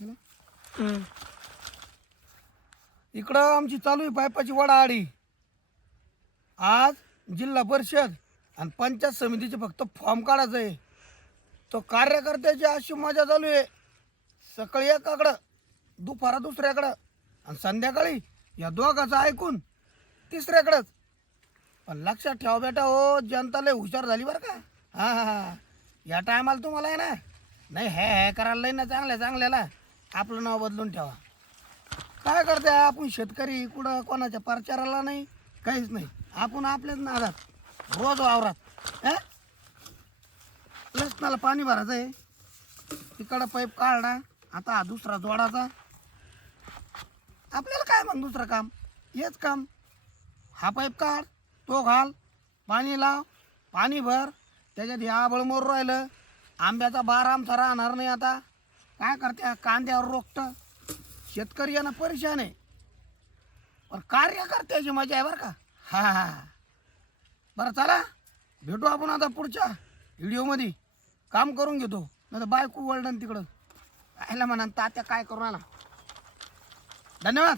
हम्म. इकडं आमची चालू आहे पायपाची वडाआडी आज जिल्हा परिषद आणि पंचायत समितीचे फक्त फॉर्म काढायचं आहे. तो कार्यकर्त्याची अशी मजा चालू आहे. सकाळी एकाकडं दुपारा दुसऱ्याकडं आणि संध्याकाळी या दोघाचं ऐकून तिसऱ्याकडंच. पण लक्षात ठेवा बेटा हो जनता लय हुशार झाली बरं का? हां हां हां. या टायमाला तुम्हाला आहे ना? नाही हे हे करायला लई ना चांगल्या चांगल्याला. आपलं नाव बदलून ठेवा. काय करते आपण शेतकरी कुठं कोणाच्या प्रचाराला नाही काहीच नाही. आपण आपल्याच नादात रोज वावरात. हं? लसणाला पाणी भरायचं आहे. तिकडं पाईप काढला आता हा दुसरा जोडाचा. आपल्याला काय मग दुसरं काम? हेच काम. हा पाईप काढ तो घाल पाणी लाव पाणी भर. त्याच्यात हे आबळमोर राहिलं. आंब्याचा बार आमचा राहणार नाही आता. काय करते? कांद्यावर रोखतं. शेतकरी यांना परेशान आहे. पण कार्यकर्त्याची मजा आहे बरं का? हा हा हा. बरं चला. भेटू आपण आता पुढच्या व्हिडिओमध्ये. काम करून घेतो. नाही तर बायको वळण तिकडं. राहिला म्हणा तात्या काय करून आला? धन्यवाद.